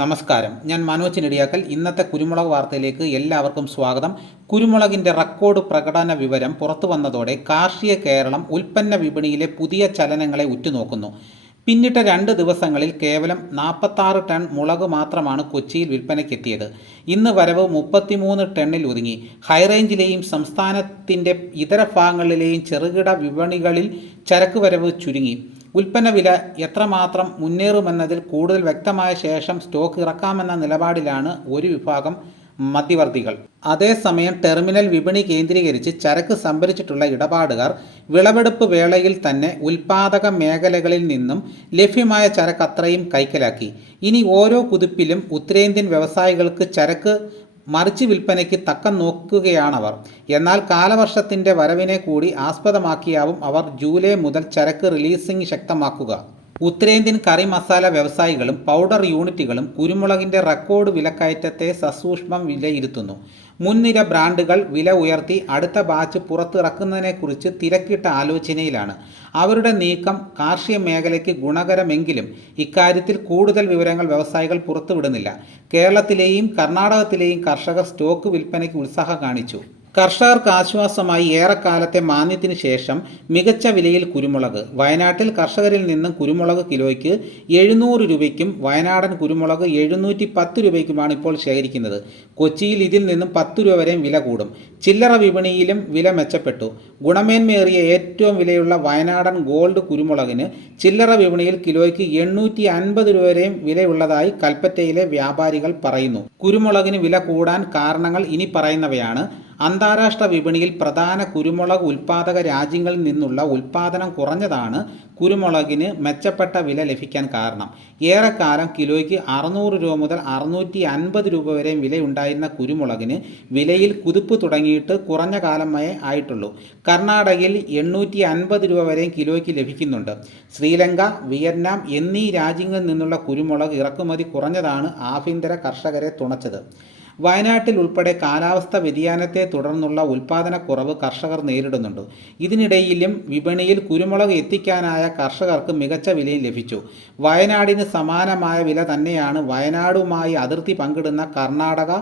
നമസ്കാരം. ഞാൻ മനോജ് നെടിയാക്കൽ ഇന്നത്തെ കുരുമുളക് വാർത്തയിലേക്ക് എല്ലാവർക്കും സ്വാഗതം. കുരുമുളകിന്റെ റെക്കോർഡ് പ്രകടന വിവരം പുറത്തു വന്നതോടെ കാർഷിക കേരളം ഉൽപ്പന്ന വിപണിയിലെ പുതിയ ചലനങ്ങളെ ഉറ്റുനോക്കുന്നു. പിന്നിട്ട രണ്ട് ദിവസങ്ങളിൽ കേവലം നാൽപ്പത്താറ് ടൺ മുളക് മാത്രമാണ് കൊച്ചിയിൽ വിൽപ്പനയ്ക്കെത്തിയത്. ഇന്ന് വരവ് മുപ്പത്തിമൂന്ന് ടണ്ണിൽ ഒതുങ്ങി. ഹൈറേഞ്ചിലെയും സംസ്ഥാനത്തിന്റെ ഇതര ഭാഗങ്ങളിലെയും ചെറുകിട വിപണികളിൽ ചരക്ക് വരവ് ചുരുങ്ങി. ഉൽപ്പന്ന വില എത്രമാത്രം മുന്നേറുമെന്നതിൽ കൂടുതൽ വ്യക്തമായ ശേഷം സ്റ്റോക്ക് ഇറക്കാമെന്ന നിലപാടിലാണ് ഒരു വിഭാഗം മധ്യവർത്തികൾ. അതേസമയം ടെർമിനൽ വിപണി കേന്ദ്രീകരിച്ച് ചരക്ക് സംഭരിച്ചിട്ടുള്ള ഇടപാടുകാർ വിളവെടുപ്പ് വേളയിൽ തന്നെ ഉൽപാദക മേഖലകളിൽ നിന്നും ലഭ്യമായ ചരക്ക് അത്രയും കൈക്കലാക്കി. ഇനി ഓരോ കുതിപ്പിലും ഉത്തരേന്ത്യൻ വ്യവസായികൾക്ക് ചരക്ക് മറിച്ച് വിൽപ്പനയ്ക്ക് തക്കം നോക്കുകയാണവർ. എന്നാൽ കാലവർഷത്തിന്റെ വരവിനെ കൂടി ആസ്പദമാക്കിയാവും അവർ ജൂലൈ മുതൽ ചരക്ക് റിലീസിംഗ് ശക്തമാക്കുക. ഉത്തരേന്ത്യൻ കറി മസാല വ്യവസായികളും പൗഡർ യൂണിറ്റുകളും കുരുമുളകിന്റെ റെക്കോർഡ് വിലക്കയറ്റത്തെ സസൂക്ഷ്മം വിലയിരുത്തുന്നു. മുൻനിര ബ്രാൻഡുകൾ വില ഉയർത്തി അടുത്ത ബാച്ച് പുറത്തിറക്കുന്നതിനെക്കുറിച്ച് തിരക്കിട്ട ആലോചനയിലാണ്. അവരുടെ നീക്കം കാർഷിക മേഖലയ്ക്ക് ഗുണകരമെങ്കിലും ഇക്കാര്യത്തിൽ കൂടുതൽ വിവരങ്ങൾ വ്യവസായികൾ പുറത്തുവിടുന്നില്ല. കേരളത്തിലെയും കർണാടകത്തിലെയും കർഷകർ സ്റ്റോക്ക് വിൽപ്പനയ്ക്ക് ഉത്സാഹം കാണിച്ചു. കർഷകർക്ക് ആശ്വാസമായി ഏറെക്കാലത്തെ മാന്യത്തിന് ശേഷം മികച്ച വിലയിൽ കുരുമുളക്. വയനാട്ടിൽ കർഷകരിൽ നിന്നും കുരുമുളക് കിലോയ്ക്ക് എഴുന്നൂറ് രൂപയ്ക്കും വയനാടൻ കുരുമുളക് എഴുന്നൂറ്റി പത്ത് രൂപയ്ക്കുമാണ് ഇപ്പോൾ ശേഖരിക്കുന്നത്. കൊച്ചിയിൽ ഇതിൽ നിന്നും പത്ത് രൂപ വരെയും വില കൂടും. ചില്ലറ വിപണിയിലും വില മെച്ചപ്പെട്ടു. ഗുണമേന്മയേറിയ ഏറ്റവും വിലയുള്ള വയനാടൻ ഗോൾഡ് കുരുമുളകിന് ചില്ലറ വിപണിയിൽ കിലോയ്ക്ക് എണ്ണൂറ്റി അൻപത് രൂപ വരെയും വിലയുള്ളതായി കൽപ്പറ്റയിലെ വ്യാപാരികൾ പറയുന്നു. കുരുമുളകിന് വില കൂടാൻ കാരണങ്ങൾ ഇനി പറയുന്നവയാണ്. അന്താരാഷ്ട്ര വിപണിയിൽ പ്രധാന കുരുമുളക് ഉൽപ്പാദക രാജ്യങ്ങളിൽ നിന്നുള്ള ഉൽപ്പാദനം കുറഞ്ഞതാണ്. കുരുമുളകിന് മെച്ചപ്പെട്ട വില ലഭിക്കാൻ കാരണം. ഏറെക്കാലം കിലോയ്ക്ക് അറുന്നൂറ് രൂപ മുതൽ അറുന്നൂറ്റി അൻപത് രൂപ വരെ വിലയുണ്ടായിരുന്ന കുരുമുളകിന് വിലയിൽ കുതിപ്പ് തുടങ്ങിയിട്ട് കുറഞ്ഞ കാലമേ ആയിട്ടുള്ളൂ. കർണാടകയിൽ എണ്ണൂറ്റി അൻപത് രൂപ വരെ കിലോയ്ക്ക് ലഭിക്കുന്നുണ്ട്. ശ്രീലങ്ക വിയറ്റ്നാം എന്നീ രാജ്യങ്ങളിൽ നിന്നുള്ള കുരുമുളക് ഇറക്കുമതി കുറഞ്ഞതാണ് ആഭ്യന്തര കർഷകരെ തുണച്ചത്. വയനാട്ടിൽ ഉൾപ്പെടെ കാലാവസ്ഥ വ്യതിയാനത്തെ തുടർന്നുള്ള ഉൽപ്പാദനക്കുറവ് കർഷകർ നേരിടുന്നുണ്ട്. ഇതിനിടയിലും വിപണിയിൽ കുരുമുളക് എത്തിക്കാനായ കർഷകർക്ക് മികച്ച വിലയും ലഭിച്ചു. വയനാടിന് സമാനമായ വില തന്നെയാണ് വയനാടുമായി അതിർത്തി പങ്കിടുന്ന കർണാടക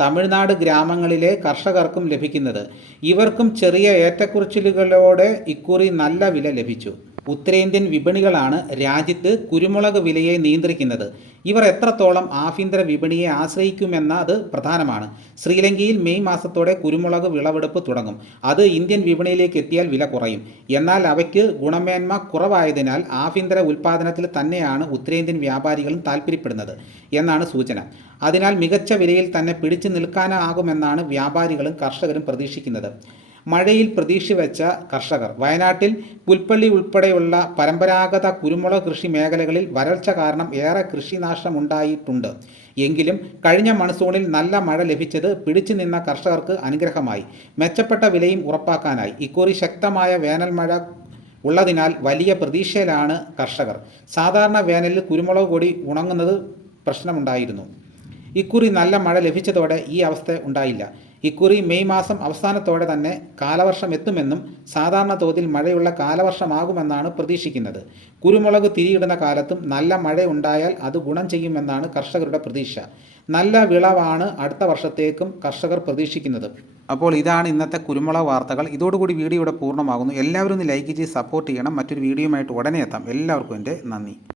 തമിഴ്നാട് ഗ്രാമങ്ങളിലെ കർഷകർക്കും ലഭിക്കുന്നത്. ഇവർക്കും ചെറിയ ഏറ്റക്കുറിച്ചിലുകളോടെ ഇക്കുറി നല്ല വില ലഭിച്ചു. ഉത്തരേന്ത്യൻ വിപണികളാണ് രാജ്യത്ത് കുരുമുളക് വിലയെ നിയന്ത്രിക്കുന്നത്. ഇവർ എത്രത്തോളം ആഭ്യന്തര വിപണിയെ ആശ്രയിക്കുമെന്ന അത് പ്രധാനമാണ്. ശ്രീലങ്കയിൽ മെയ് മാസത്തോടെ കുരുമുളക് വിളവെടുപ്പ് തുടങ്ങും. അത് ഇന്ത്യൻ വിപണിയിലേക്ക് എത്തിയാൽ വില കുറയും. എന്നാൽ അവയ്ക്ക് ഗുണമേന്മ കുറവായതിനാൽ ആഭ്യന്തര ഉൽപ്പാദനത്തിൽ തന്നെയാണ് ഉത്തരേന്ത്യൻ വ്യാപാരികളും താൽപ്പര്യപ്പെടുന്നത് എന്നാണ് സൂചന. അതിനാൽ മികച്ച വിലയിൽ തന്നെ പിടിച്ചു നിൽക്കാനാകുമെന്നാണ് വ്യാപാരികളും കർഷകരും പ്രതീക്ഷിക്കുന്നത്. മഴയിൽ പ്രതീക്ഷ വെച്ച കർഷകർ. വയനാട്ടിൽ പുൽപ്പള്ളി ഉൾപ്പെടെയുള്ള പരമ്പരാഗത കുരുമുളക് കൃഷി മേഖലകളിൽ വരൾച്ച കാരണം ഏറെ കൃഷിനാശമുണ്ടായിട്ടുണ്ട്. എങ്കിലും കഴിഞ്ഞ മൺസൂണിൽ നല്ല മഴ ലഭിച്ചത് പിടിച്ചു നിന്ന കർഷകർക്ക് അനുഗ്രഹമായി. മെച്ചപ്പെട്ട വിലയും ഉറപ്പാക്കാനായി. ഇക്കുറി ശക്തമായ വേനൽ മഴ ഉള്ളതിനാൽ വലിയ പ്രതീക്ഷയിലാണ് കർഷകർ. സാധാരണ വേനലിൽ കുരുമുളക് കൊടി ഉണങ്ങുന്നത് പ്രശ്നമുണ്ടായിരുന്നു. ഇക്കുറി നല്ല മഴ ലഭിച്ചതോടെ ഈ അവസ്ഥ ഉണ്ടായില്ല. ഇക്കുറി മെയ് മാസം അവസാനത്തോടെ തന്നെ കാലവർഷം എത്തുമെന്നും സാധാരണ തോതിൽ മഴയുള്ള കാലവർഷമാകുമെന്നാണ് പ്രതീക്ഷിക്കുന്നത്. കുരുമുളക് തിരിയിടുന്ന കാലത്തും നല്ല മഴ ഉണ്ടായാൽ അത് ഗുണം ചെയ്യുമെന്നാണ് കർഷകരുടെ പ്രതീക്ഷ. നല്ല വിളവാണ് അടുത്ത വർഷത്തേക്കും കർഷകർ പ്രതീക്ഷിക്കുന്നത്. അപ്പോൾ ഇതാണ് ഇന്നത്തെ കുരുമുളക് വാർത്തകൾ. ഇതോടുകൂടി വീഡിയോ ഇവിടെ പൂർണമാകുന്നു. എല്ലാവരും ഒന്ന് ലൈക്ക് ചെയ്ത് സപ്പോർട്ട് ചെയ്യണം. മറ്റൊരു വീഡിയോയുമായിട്ട് ഉടനെ എത്താം. എല്ലാവർക്കും എന്റെ നന്ദി.